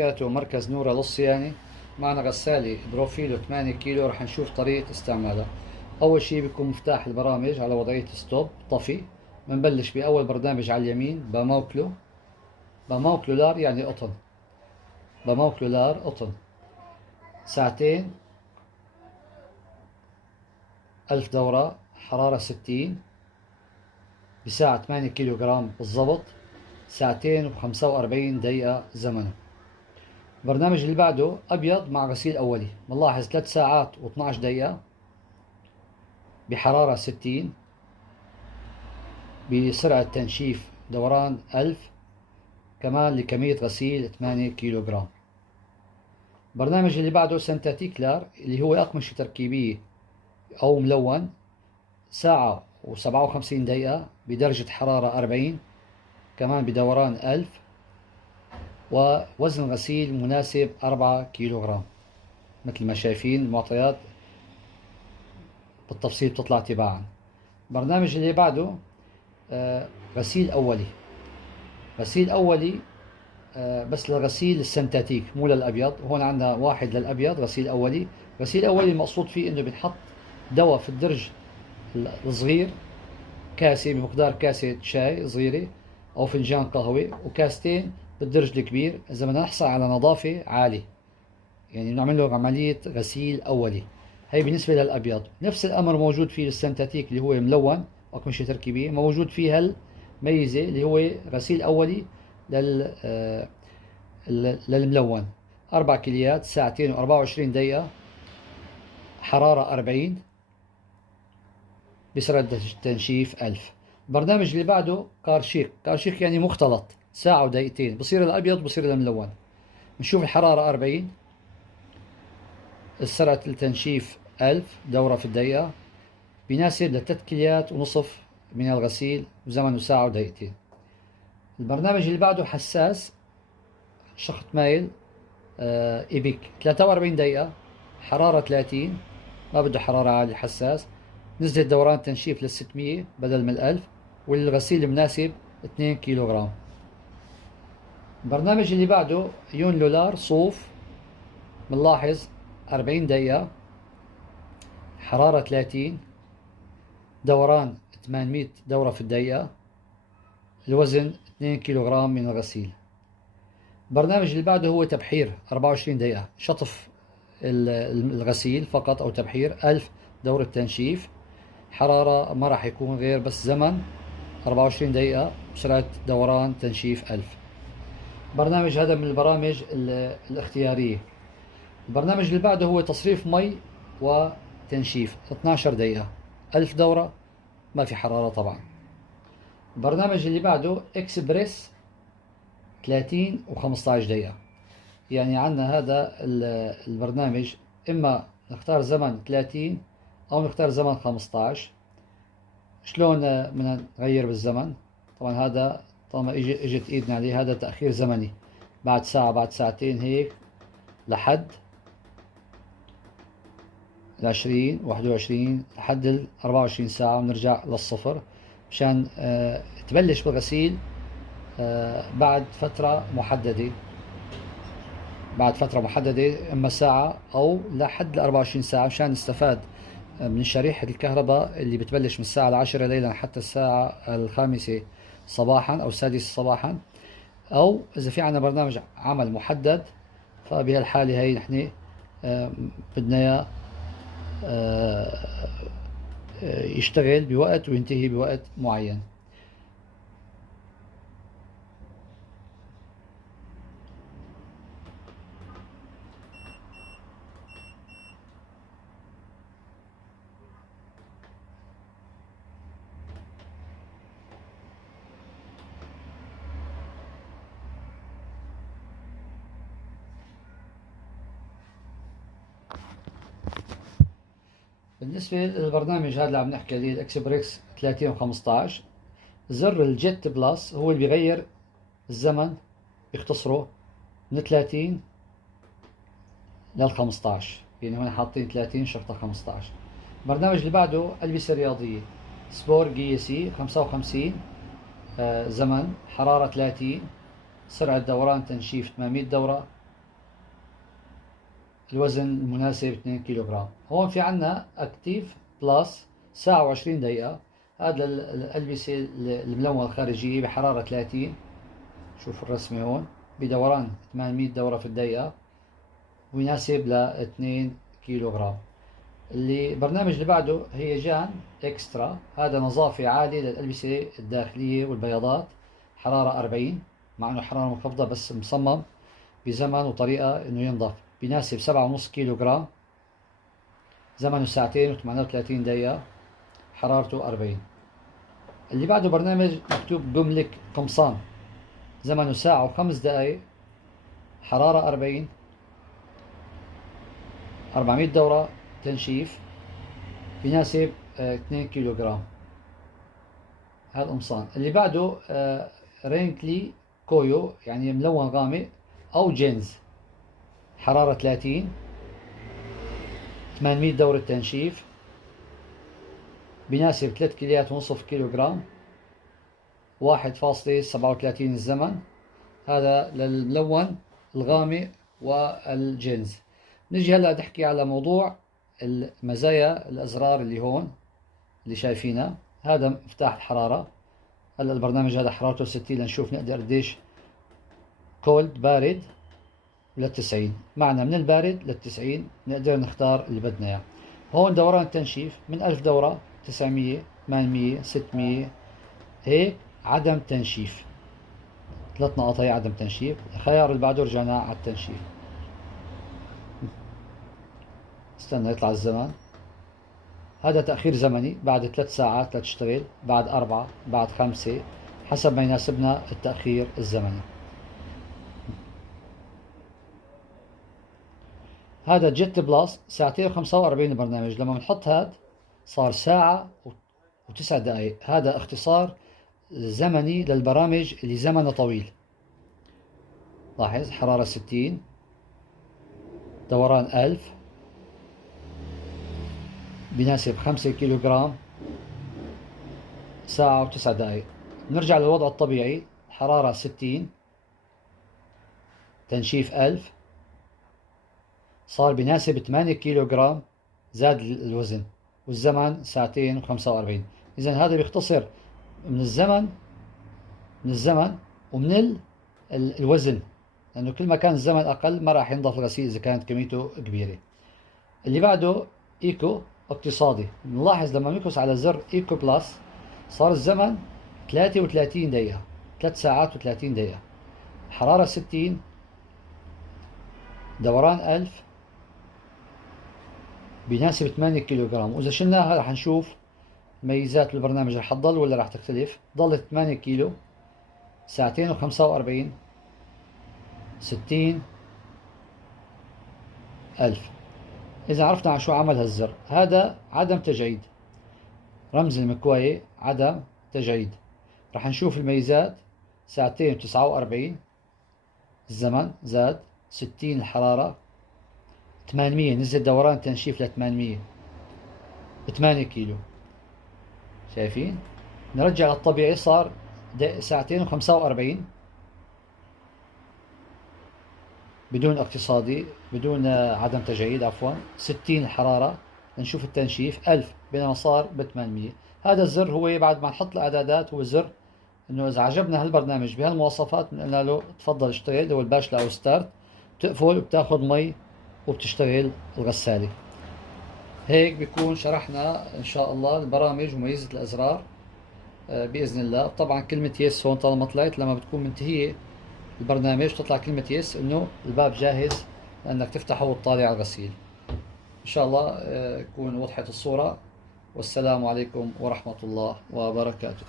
وبركاته. مركز نورة للصيانة. معنا غسالة بروفيلو 8 كيلو. رح نشوف طريقة استعمالها. أول شي بيكون مفتاح البرامج على وضعية ستوب طفي. بنبلش بأول برنامج على اليمين باموكلو. باموكلو لار يعني قطن. باموكلو لار قطن. ساعتين 1000 دورة، حرارة 60، بساعة 8 كيلو جرام بالضبط. ساعتين و45 دقيقة زمن. البرنامج اللي بعده أبيض مع غسيل أولي. بنلاحظ 3 ساعات و12 دقيقة بحرارة 60، بسرعة تنشيف دوران 1000، كمان لكمية غسيل 8 كيلو جرام. البرنامج اللي بعده سنتاتيك لار اللي هو أقمشة تركيبية أو ملون. ساعة و57 دقيقة بدرجة حرارة 40، كمان بدوران 1000، ووزن غسيل مناسب 4 كيلو جرام. مثل ما شايفين المعطيات بالتفصيل بتطلع تباعا. البرنامج اللي بعده غسيل أولي. غسيل أولي بس للغسيل السنتاتيك مو للأبيض. هون عندنا واحد للأبيض غسيل أولي. غسيل أولي المقصود فيه إنه بنحط دواء في الدرج الصغير، كاسة بمقدار كاسة شاي صغيرة أو فنجان قهوة، وكاستين بالدرج الكبير إذا بدنا نحصل على نظافة عالية. يعني بنعمل له عملية غسيل أولي. هي بالنسبة للأبيض. نفس الأمر موجود في السنتاتيك اللي هو ملون أقمشة تركيبية. موجود فيه هالميزة اللي هو غسيل أولي للملون. 4 كليات، ساعتين و24 دقيقة، حرارة 40، بسرعة تنشيف 1000. البرنامج اللي بعده كارشيك. كارشيك يعني مختلط، ساعة ودقيقتين، بصير الأبيض بصير الملون. نشوف الحرارة 40، سرعة التنشيف 1000 دورة في الدقيقة، بيناسب ل3 كليات ونصف من الغسيل، وزمنه ساعة ودقيقتين. البرنامج اللي بعده حساس شخط مايل إيبيك، 43 دقيقة، حرارة 30، ما بده حرارة عالية. حساس نزلت دوران تنشيف لل600 بدل من 1000، والغسيل مناسب 2 كيلو جرام. البرنامج اللي بعده يون لولار صوف. بنلاحظ 40 دقيقة، حرارة 30، دوران 800 دورة في الدقيقة، الوزن 2 كيلو جرام من الغسيل. البرنامج اللي بعده هو تبحير 24 دقيقة، شطف الغسيل فقط أو تبحير 1000 دورة تنشيف. حرارة ما راح يكون غير بس زمن 24 دقيقة، بسرعة دوران تنشيف 1000. برنامج هذا من البرامج الاختيارية. البرنامج اللي بعده هو تصريف مي وتنشيف 12 دقيقة، 1000 دورة، ما في حرارة طبعا. البرنامج اللي بعده اكسبريس 30 و15 دقيقة. يعني عندنا هذا البرنامج إما نختار زمن 30 أو نختار زمن 15. شلون بدنا نغير بالزمن؟ طبعا هذا طالما اجت ايدنا عليه هذا تأخير زمني، بعد ساعة بعد ساعتين هيك لحد 20 21 لحد 24 ساعة، ونرجع للصفر مشان تبلش بالغسيل بعد فترة محددة. بعد فترة محددة إما ساعة أو لحد 24 ساعة، مشان نستفاد من شريحة الكهرباء اللي بتبلش من الساعة 10 ليلا حتى الساعة 5 صباحا أو 6 صباحا. أو إذا في عنا برنامج عمل محدد، فبهالحالة هي نحن بدنا يشتغل بوقت وينتهي بوقت معين. بالنسبة للبرنامج هذا اللي عم نحكي عليه الإكسبريس 30 و15، زر الجيت بلس هو اللي بيغير الزمن، بيختصره من 30 لل 15. يعني هون حاطين 30 شرطة 15. البرنامج اللي بعده ألبسة رياضية سبور جي سي 55، زمن حرارة 30، سرعة دوران تنشيف 800 دورة، الوزن المناسب 2 كيلوغرام. هون في عنا اكتيف بلس ساعة و20 دقيقة. هذا الألبسة الملونة الخارجية بحرارة 30. شوف الرسمة هون بدوران 800 دورة في الدقيقة، ويناسب ل 2 كيلوغرام. البرنامج اللي بعده هي جان اكسترا. هذا نظافة عالية للألبسة الداخلية والبياضات، حرارة 40، مع انه حرارة منخفضة بس مصمم بزمن وطريقة انه ينضف. بيناسب 7.5 كيلوغرام، زمنه ساعتين و38 دقيقة، حرارته 40. اللي بعده برنامج مكتوب بملك قمصان، زمنه ساعة و5 دقائق، حرارة 40، 400 دورة تنشيف، بيناسب 2 كيلوغرام. هذا القمصان. اللي بعده رينكلي كويو، يعني ملون غامق، او جينز، حرارة 30، 800 دورة تنشيف، بيناسب 3 كيلات ونصف كيلوغرام، 1.37 الزمن. هذا للملون الغامق والجينز. نجي هلا نحكي على موضوع المزايا الازرار اللي هون اللي شايفينها. هذا مفتاح الحرارة. هلا البرنامج هذا حرارته 60 لنشوف نقدر قديش كولد بارد لل90. معنا من البارد لل90 نقدر نختار اللي بدنا اياه. هون دوران التنشيف من 1000 دورة، 900، 800، 600. هيك عدم تنشيف، 3 نقط هي عدم تنشيف. الخيار اللي بعده رجعنا على التنشيف. استنى يطلع الزمن. هذا تأخير زمني، بعد 3 ساعات لتشتغل، بعد 4، بعد 5، حسب ما يناسبنا التأخير الزمني. هذا جيت بلس، ساعتين و45 البرنامج. لما بنحط هاد صار ساعة و9 دقائق. هذا اختصار زمني للبرامج اللي زمنها طويل. لاحظ حرارة 60، دوران 1000، بيناسب 5 كيلوغرام، ساعة و9 دقائق. نرجع للوضع الطبيعي، حرارة 60، تنشيف 1000، صار بيناسب 8 كيلوغرام، زاد الوزن، والزمن ساعتين و45. إذا هذا بيختصر من الزمن ومن الوزن، لأنه كل ما كان الزمن أقل ما راح ينضف الغسيل إذا كانت كميته كبيرة. اللي بعده إيكو اقتصادي. نلاحظ لما نكبس على زر إيكو بلس صار الزمن 33 دقيقة، 3 ساعات و30 دقيقة، حرارة 60، دوران 1000، بيناسب 8 كيلوغرام. وإذا شلناها رح نشوف ميزات البرنامج رح تضل ولا رح تختلف. ضلت 8 كيلو، ساعتين و45، 60، 1000. إذا عرفنا عن شو عمل هالزر. هذا عدم تجعيد، رمز المكواية عدم تجعيد. رح نشوف الميزات. ساعتين و49 الزمن زاد، 60 الحرارة، 800 نزل دوران تنشيف ل 800، 8 كيلو. شايفين؟ نرجع للطبيعي، صار ساعتين و45 بدون اقتصادي، بدون عدم تجعيد عفوا، 60 الحرارة. نشوف التنشيف 1000 بينما صار ب 800. هذا الزر هو بعد ما نحط الاعدادات، هو زر انه اذا عجبنا هالبرنامج بهالمواصفات بنقول له تفضل اشتغل، هو الباشلة او ستارت، بتقفل وبتاخذ مي وبتشتغل الغسالة. هيك بيكون شرحنا ان شاء الله البرامج وميزة الازرار باذن الله. طبعا كلمة يس هون طالما طلعت لما بتكون منتهية البرنامج تطلع كلمة يس انه الباب جاهز لانك تفتحه وتطالع على الغسيل. ان شاء الله تكون وضحت الصورة. والسلام عليكم ورحمة الله وبركاته.